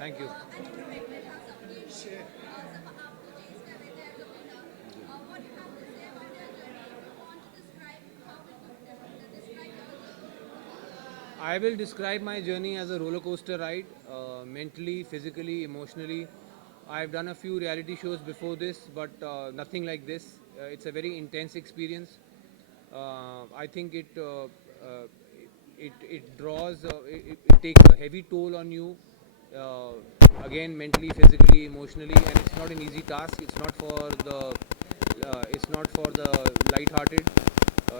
Thank you. I will describe my journey as a roller coaster ride, mentally, physically, emotionally. I've done a few reality shows before this, but nothing like this. It's a very intense experience. I think it draws, it takes a heavy toll on you. Uh, Again, mentally, physically, emotionally, and it's not an easy task. It's not for the light-hearted.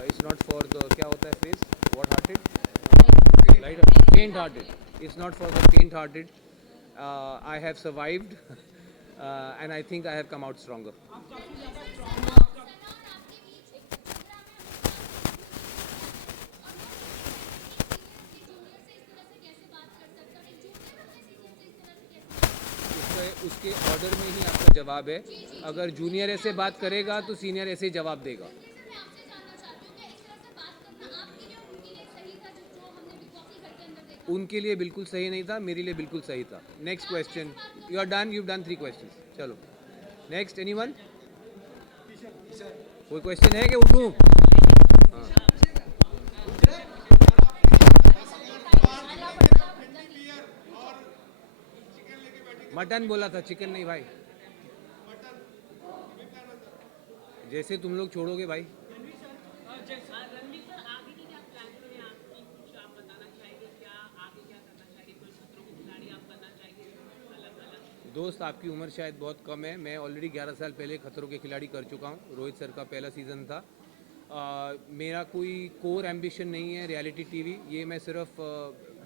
It's not for the क्या होता है face? What-hearted? Light, faint-hearted. It's not for the faint-hearted. I have survived, and I think I have come out stronger. उसके order में ही आपका जवाब है। अगर junior ऐसे बात करेगा तो सीनियर ऐसे ही जवाब देगा। उनके लिए बिल्कुल सही नहीं था, मेरे लिए बिल्कुल सही था। Next question. You are done, you done 3 question. चलो नेक्स्ट। एनीवन? कोई क्वेश्चन है कि उठूं? हाँ। मटन बोला था, चिकन नहीं भाई। जैसे तुम लोग छोड़ोगे भाई। दोस्त, आपकी उम्र शायद बहुत कम है। मैं ऑलरेडी 11 साल पहले खतरों के खिलाड़ी कर चुका हूँ। रोहित सर का पहला सीज़न था। मेरा कोई कोर एम्बिशन नहीं है रियलिटी टीवी। ये मैं सिर्फ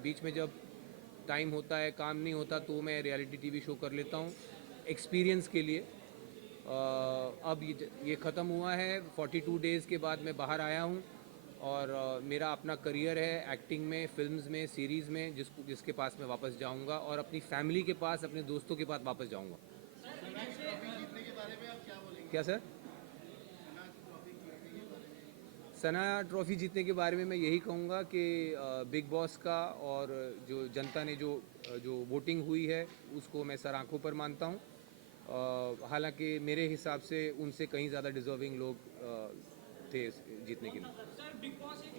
बीच में जब टाइम होता है, काम नहीं होता, तो मैं रियलिटी टीवी शो कर लेता हूँ एक्सपीरियंस के लिए। अब ये ख़त्म हुआ है। 42 डेज़ के बाद मैं बाहर आया हूँ और मेरा अपना करियर है एक्टिंग में, फिल्म्स में, सीरीज़ में, जिसके पास मैं वापस जाऊँगा और अपनी फैमिली के पास, अपने दोस्तों के पास वापस जाऊँगा। क्या सर? सना ट्रॉफ़ी जीतने के बारे में मैं यही कहूँगा कि बिग बॉस का और जो जनता ने जो वोटिंग हुई है उसको मैं सर आंखों पर मानता हूँ। हालांकि मेरे हिसाब से उनसे कहीं ज़्यादा डिज़र्विंग लोग थे जीतने के लिए। सर बिग बॉस एक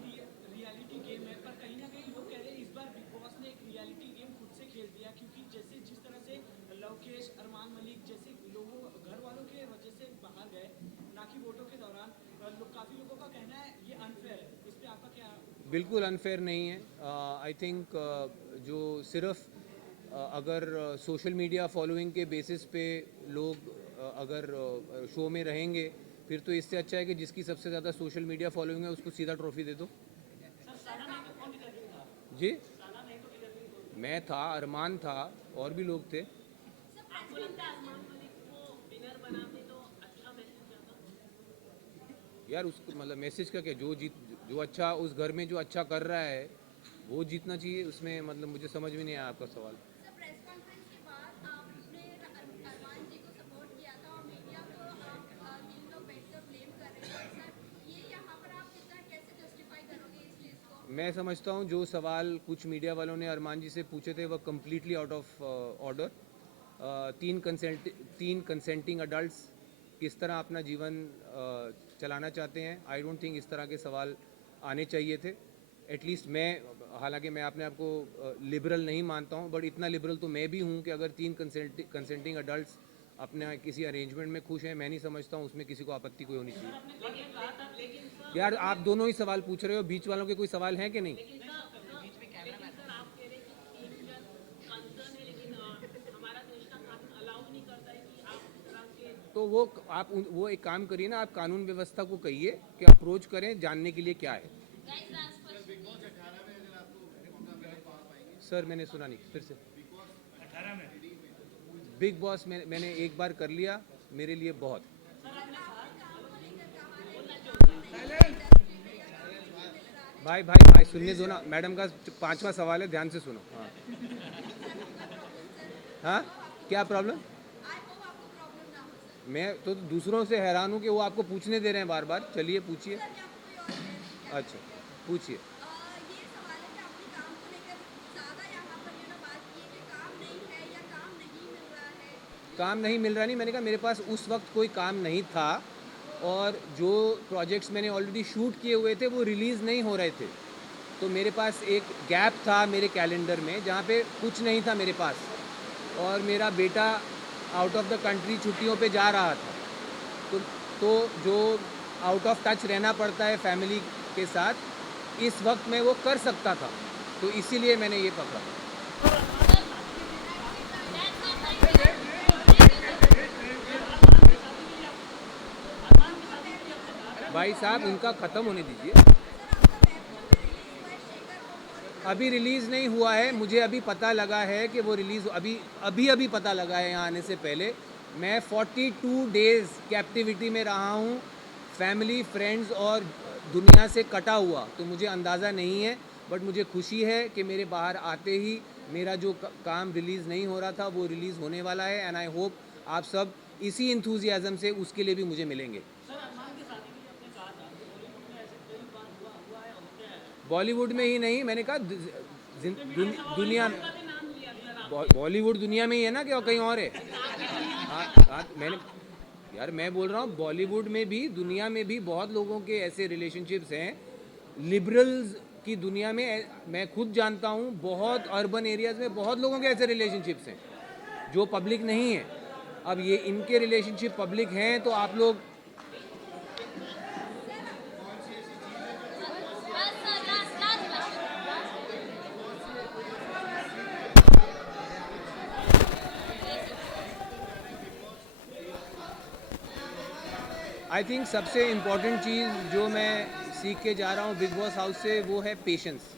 रियलिटी गेम है, पर कहीं ना कहीं लोग कह रहे हैं इस बार बिग बॉस ने एक रियलिटी गेम खुद से खेल दिया, क्योंकि जैसे जिस तरह से लवकेश, अरमान मलिक जैसे लोगों घर वालों के वजह से बाहर गए ना कि वोटों के दौरान, काफी लोगों का कहना है ये अनफेयर है। इस पे आपका क्या? बिल्कुल अनफेयर नहीं है। आई थिंक जो सिर्फ अगर सोशल मीडिया फॉलोइंग के बेसिस पे लोग अगर शो में रहेंगे, फिर तो इससे अच्छा है कि जिसकी सबसे ज़्यादा सोशल मीडिया फॉलोइंग है उसको सीधा ट्रॉफी दे दो। जी, मैं था, अरमान था, और भी लोग थे। यार उसको मतलब मैसेज का क्या, जो अच्छा उस घर में जो अच्छा कर रहा है वो जीतना चाहिए। उसमें मतलब मुझे समझ में नहीं आया आपका सवाल। मैं समझता हूँ जो सवाल कुछ मीडिया वालों ने अरमान जी से पूछे थे वह कम्प्लीटली आउट ऑफ ऑर्डर। तीन कंसेंटिंग अडल्ट्स किस तरह अपना जीवन चलाना चाहते हैं, आई डोंट थिंक इस तरह के सवाल आने चाहिए थे। एटलीस्ट मैं, हालांकि मैं अपने आप को लिबरल नहीं मानता हूँ, बट इतना लिबरल तो मैं भी हूँ कि अगर तीन कंसेंटिंग अडल्ट्स अपने किसी अरेंजमेंट में खुश हैं, मैं नहीं समझता हूँ उसमें किसी को आपत्ति कोई होनी चाहिए। यार आप दोनों ही सवाल पूछ रहे हो, बीच वालों के कोई सवाल हैं कि नहीं? तो वो एक काम करिए ना, आप कानून व्यवस्था को कहिए कि अप्रोच करें जानने के लिए क्या है। सर मैंने सुना नहीं, फिर से। बिग बॉस मैंने एक बार कर लिया, मेरे लिए बहुत। भाई भाई भाई सुनने दो ना, मैडम का 5वां सवाल है, ध्यान से सुनो। हाँ हाँ, क्या प्रॉब्लम? मैं तो दूसरों से हैरान हूँ कि वो आपको पूछने दे रहे हैं बार बार। चलिए पूछिए। अच्छा, पूछिए। काम नहीं मिल रहा नहीं, मैंने कहा मेरे पास उस वक्त कोई काम नहीं था और जो प्रोजेक्ट्स मैंने ऑलरेडी शूट किए हुए थे वो रिलीज़ नहीं हो रहे थे, तो मेरे पास एक गैप था मेरे कैलेंडर में जहाँ पे कुछ नहीं था मेरे पास, और मेरा बेटा आउट ऑफ द कंट्री छुट्टियों पे जा रहा था, तो जो आउट ऑफ टच रहना पड़ता है फैमिली के साथ, इस वक्त मैं वो कर सकता था, तो इसीलिए मैंने ये पकड़ा। भाई साहब उनका ख़त्म होने दीजिए, अभी रिलीज़ नहीं हुआ है, मुझे अभी पता लगा है कि वो रिलीज़ अभी पता लगा है यहाँ आने से पहले। मैं 42 डेज़ कैप्टिविटी में रहा हूँ, फैमिली फ्रेंड्स और दुनिया से कटा हुआ, तो मुझे अंदाज़ा नहीं है, बट मुझे खुशी है कि मेरे बाहर आते ही मेरा जो काम रिलीज़ नहीं हो रहा था वो रिलीज़ होने वाला है, एंड आई होप आप सब इसी इंथुजियाज़म से उसके लिए भी मुझे मिलेंगे। बॉलीवुड में ही नहीं, मैंने कहा दुनिया में, बॉलीवुड दुनिया में ही है ना, क्या कहीं और है? हाँ, मैंने, यार मैं बोल रहा हूँ बॉलीवुड में भी दुनिया में भी बहुत लोगों के ऐसे रिलेशनशिप्स हैं, लिबरल्स की दुनिया में मैं खुद जानता हूँ, बहुत अर्बन एरियाज़ में बहुत लोगों के ऐसे रिलेशनशिप्स हैं जो पब्लिक नहीं है। अब ये इनके रिलेशनशिप पब्लिक हैं तो आप लोग, आई थिंक सबसे इम्पॉर्टेंट चीज़ जो मैं सीख के जा रहा हूँ बिग बॉस हाउस से वो है patience.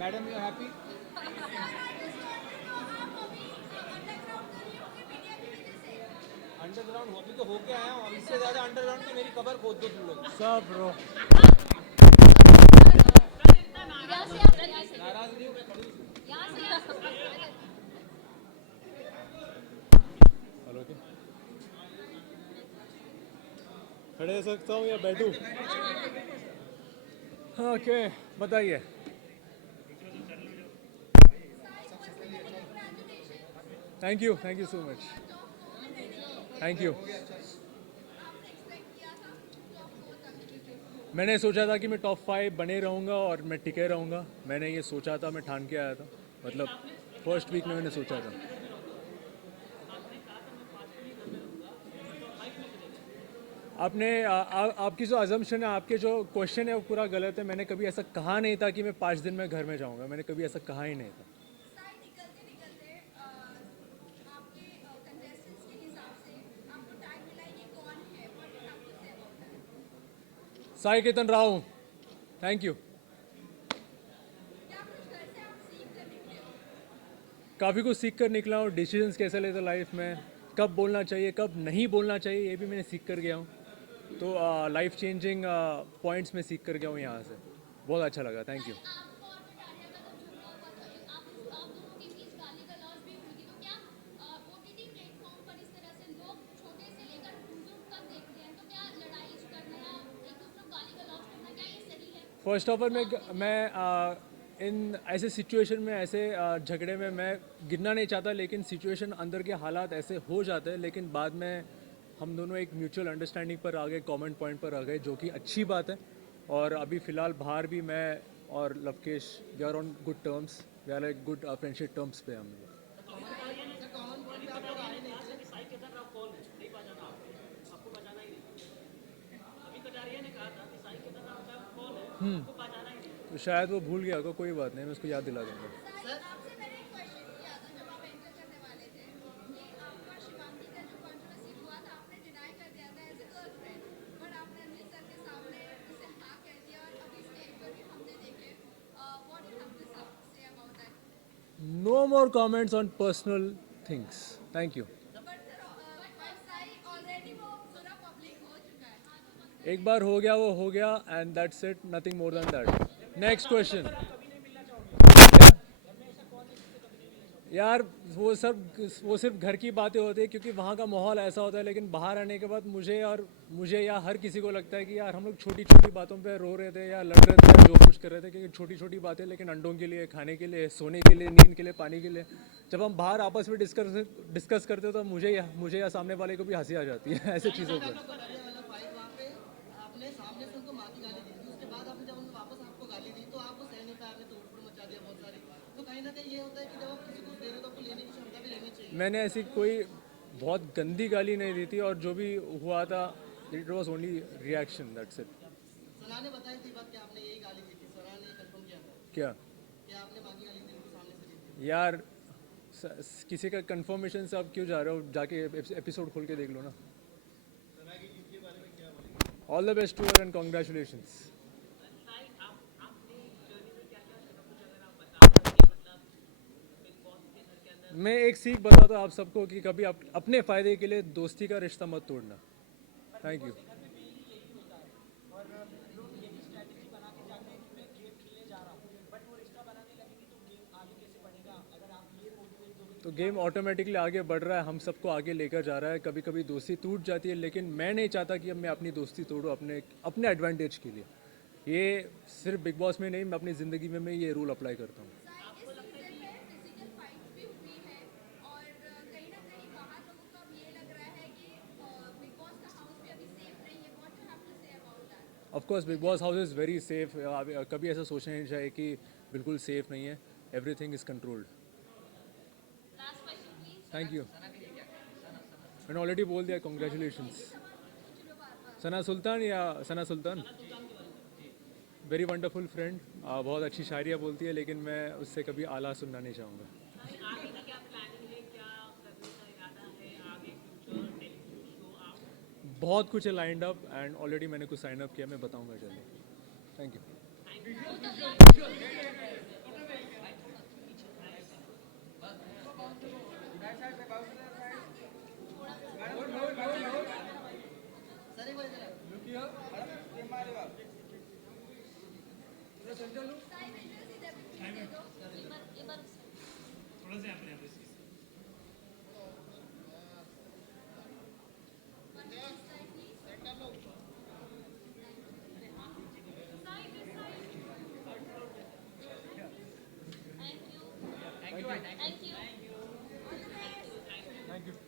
Madam you happy? Underground hobby तो होके आया हूँ, अब इससे ज़्यादा अंडरग्राउंड की मेरी कबर खोद दो तुम लोग। सब ब्रो नाराज नहीं हूँ मैं, खड़ी हूँ। हेलो क्या खड़े रह सकता हूँ या बैठूँ? हाँ ओके बताइए। Thank you so much, thank you. मैंने सोचा था कि मैं टॉप 5 बने रहूँगा और मैं टिके रहूँगा, मैंने ये सोचा था, मैं ठान के आया था, मतलब फर्स्ट वीक में मैंने सोचा था। आपने आपकी जो अजम्पशन है, आपके जो क्वेश्चन है वो पूरा गलत है। मैंने कभी ऐसा कहा नहीं था कि मैं 5 दिन में घर में जाऊँगा, मैंने कभी ऐसा कहा ही नहीं था। Sai Ketan Rao, thank you. काफ़ी कुछ सीख कर निकला हूँ, डिसीजंस कैसे लेते लाइफ में, कब बोलना चाहिए कब नहीं बोलना चाहिए, ये भी मैंने सीख कर गया हूँ। तो लाइफ चेंजिंग पॉइंट्स में सीख कर गया हूँ यहाँ से, बहुत अच्छा लगा, thank you. First of all मैं इन ऐसे सिचुएशन में, ऐसे झगड़े में मैं गिरना नहीं चाहता, लेकिन सिचुएशन अंदर के हालात ऐसे हो जाते हैं, लेकिन बाद में हम दोनों एक म्यूचुअल अंडरस्टैंडिंग पर आ गए, कॉमन पॉइंट पर आ गए, जो कि अच्छी बात है। और अभी फ़िलहाल बाहर भी मैं और Lovekesh we are on good terms, we are like good friendship terms पे हम लोग। तो शायद वो भूल गया होगा, कोई बात नहीं, मैं उसको याद दिला दूंगा। No more comments on personal things. Thank you. एक बार हो गया वो हो गया and that's it. Nothing more than that. Next question. यार वो सिर्फ घर की बातें होती है क्योंकि वहाँ का माहौल ऐसा होता है, लेकिन बाहर आने के बाद मुझे या हर किसी को लगता है कि यार हम लोग छोटी छोटी बातों पे रो रहे थे या लड़ रहे थे या जो कुछ कर रहे थे, क्योंकि छोटी छोटी बातें, लेकिन अंडों के लिए, खाने के लिए, सोने के लिए, नींद के लिए, पानी के लिए जब हम बाहर आपस में डिस्कस करते हैं तो मुझे या सामने वाले को भी हंसी आ जाती है ऐसे चीज़ों पर। आपने सामने से उनको माँ की गाली दी थी, उसके बाद आपने जब उन्होंने वापस आपको गाली दी तो आपको सह नहीं पाया, आपने तोड़फोड़ मचा दिया बहुत सारी। तो कहीं ना कहीं ये होता है कि जब आप किसी को दे रहे हो तो आपको लेने की क्षमता भी रहनी चाहिए। मैंने ऐसी कोई बहुत गंदी गाली नहीं दी थी, और जो भी हुआ था it was only reaction, that's it. Sana ने बताई थी बात कि आपने यही गाली दी थी, सना ने कंफर्म किया था क्या कि आपने माँ की गाली दी उनको सामने से दी थी। यार किसी का कंफर्मेशन से आप क्यों जा रहे हो, जाके एपिसोड खोल के देख लो ना। All the best to her and congratulations. मैं एक सीख बताता हूँ आप सबको कि कभी अपने फ़ायदे के लिए दोस्ती का रिश्ता मत तोड़ना। Thank you. तो गेम ऑटोमेटिकली आगे बढ़ रहा है, हम सबको आगे लेकर जा रहा है। कभी कभी दोस्ती टूट जाती है, लेकिन मैं नहीं चाहता कि अब मैं अपनी दोस्ती तोड़ूं अपने एडवांटेज के लिए। ये सिर्फ बिग बॉस में नहीं, मैं अपनी ज़िंदगी में मैं ये रूल अप्लाई करता हूँ। Of course big boss house is very safe. कभी ऐसा सोचना नहीं चाहिए कि बिल्कुल सेफ नहीं है। Everything is controlled. Thank you. मैंने ऑलरेडी बोल दिया, कॉन्ग्रेचुलेशंस। सना सुल्तान या सना सुल्तान, वेरी वंडरफुल फ्रेंड, बहुत अच्छी शायरियाँ बोलती है, लेकिन मैं उससे कभी आला सुनना नहीं चाहूँगा। बहुत कुछ है लाइंड अप, एंड ऑलरेडी मैंने कुछ साइन अप किया, मैं बताऊँगा चलिए। Thank you. सर एक बार इधर आओ। Thank you.